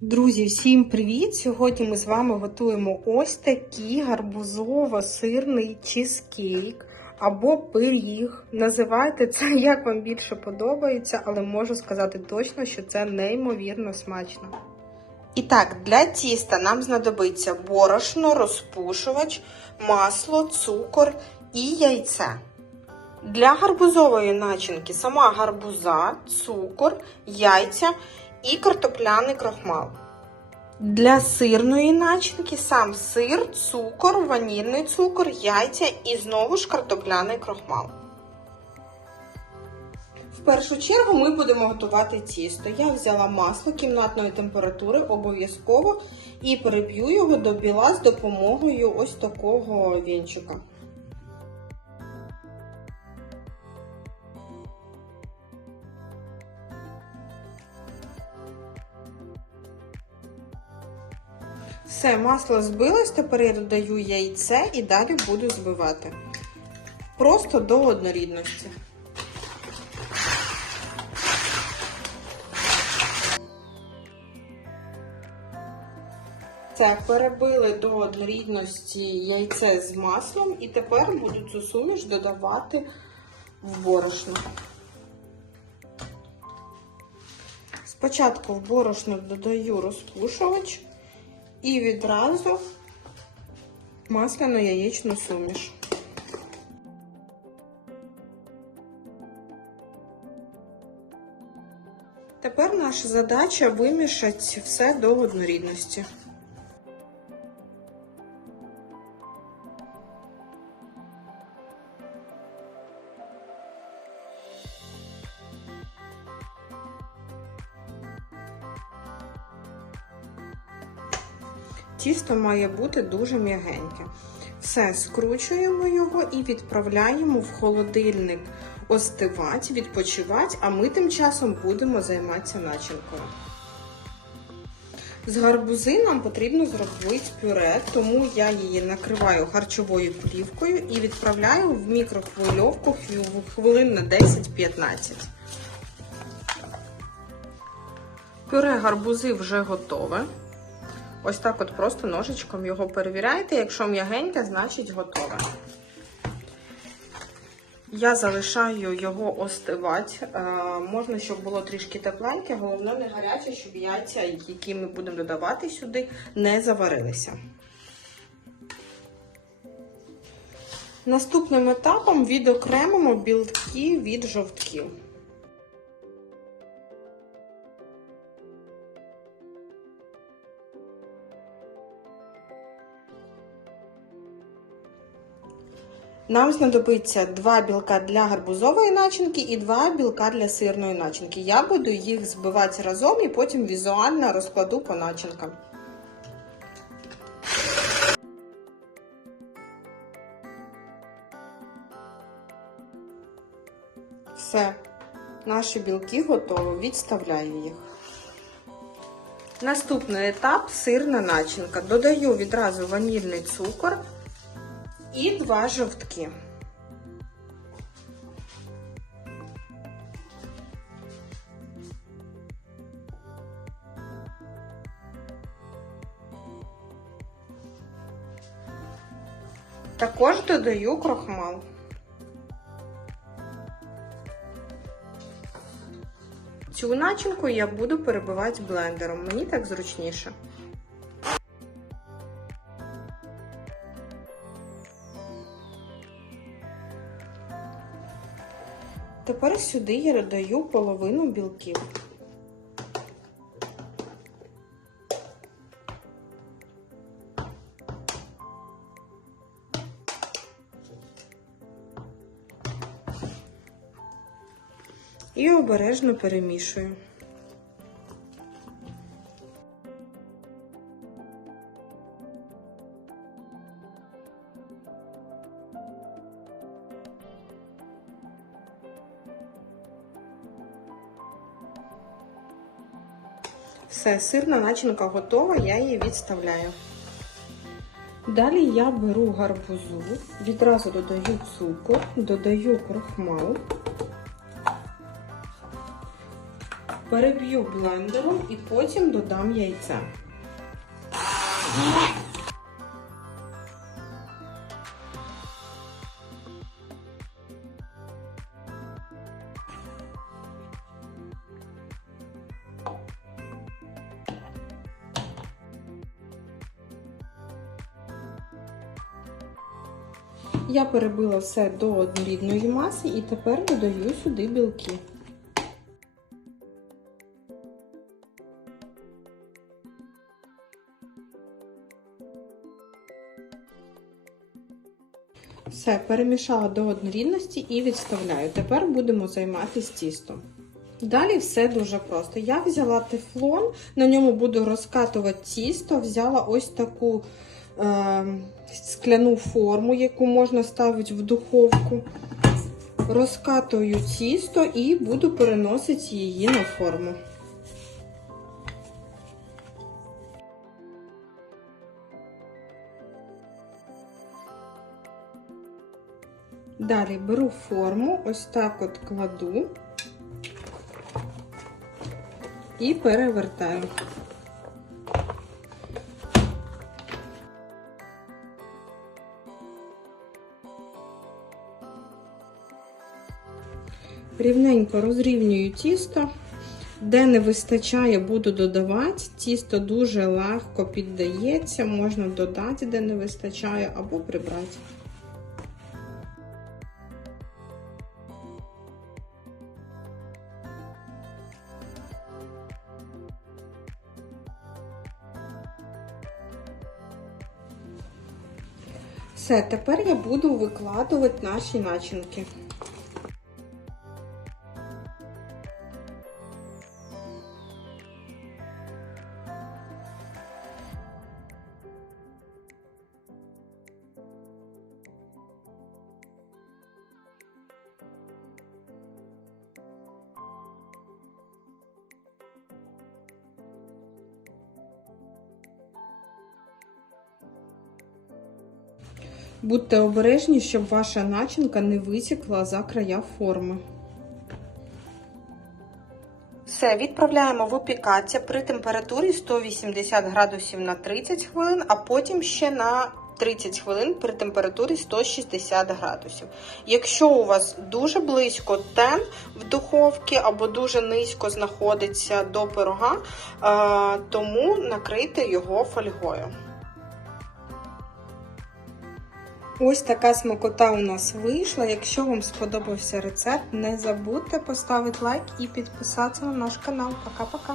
Друзі, всім привіт! Сьогодні ми з вами готуємо ось такий гарбузово-сирний чизкейк або пиріг. Називайте це як вам більше подобається, але можу сказати точно, що це неймовірно смачно. І так, для тіста нам знадобиться борошно, розпушувач, масло, цукор і яйце. Для гарбузової начинки сама гарбуза, цукор, яйця і картопляний крохмал. Для сирної начинки сам сир, цукор, ванільний цукор, яйця і знову ж картопляний крохмал. В першу чергу ми будемо готувати тісто. Я взяла масло кімнатної температури обов'язково і переб'ю його до біла з допомогою ось такого вінчика. Все, масло збилось, тепер я додаю яйце і далі буду збивати. Просто до однорідності. Це перебили до однорідності яйце з маслом і тепер буду цю суміш додавати в борошно. Спочатку в борошно додаю розпушувач і відразу масляну яєчну суміш. Тепер наша задача вимішати все до однорідності. Тісто має бути дуже м'ягеньке. Все, скручуємо його і відправляємо в холодильник остивати, відпочивати, а ми тим часом будемо займатися начинкою. З гарбузи нам потрібно зробити пюре, тому я її накриваю харчовою плівкою і відправляю в мікрохвильовку хвилин на 10-15. Пюре гарбузи вже готове. Ось так от просто ножичком його перевіряєте. Якщо м'ягеньке, значить готове. Я залишаю його остивати. Е, можна, щоб було трішки тепленьке, головне не гаряче, щоб яйця, які ми будемо додавати сюди, не заварилися. Наступним етапом відокремимо білки від жовтків. Нам знадобиться два білка для гарбузової начинки і два білка для сирної начинки. Я буду їх збивати разом і потім візуально розкладу по начинкам. Все, наші білки готові. Відставляю їх. Наступний етап сирна начинка. Додаю відразу ванільний цукор і два жовтки. Також додаю крохмал. Цю начинку я буду перебивати блендером, мені так зручніше. Тепер сюди я додаю половину білків. І обережно перемішую. Все, сирна начинка готова, я її відставляю. Далі я беру гарбузу, відразу додаю цукор, додаю крохмал. переб'ю блендером і потім додам яйце. Я перебила все до однорідної маси і тепер додаю сюди білки. Все, перемішала до однорідності і відставляю. Тепер будемо займатися тістом. Далі все дуже просто. Я взяла тефлон, на ньому буду розкатувати тісто, взяла ось таку скляну форму, яку можна ставити в духовку. Розкатую тісто і буду переносити її на форму. Далі беру форму, ось так от кладу і перевертаю. Рівненько розрівнюю тісто. Де не вистачає, буду додавати. Тісто дуже легко піддається, можна додати, де не вистачає, або прибрати. Все, тепер я буду викладувати наші начинки. Будьте обережні, щоб ваша начинка не витікла за края форми. Все, відправляємо в опікаття при температурі 180 градусів на 30 хвилин, а потім ще на 30 хвилин при температурі 160 градусів. Якщо у вас дуже близько тен в духовці або дуже низько знаходиться до пирога, тому накрийте його фольгою. Ось така смакота у нас вийшла. Якщо вам сподобався рецепт, не забудьте поставити лайк і підписатися на наш канал. Пока-пока!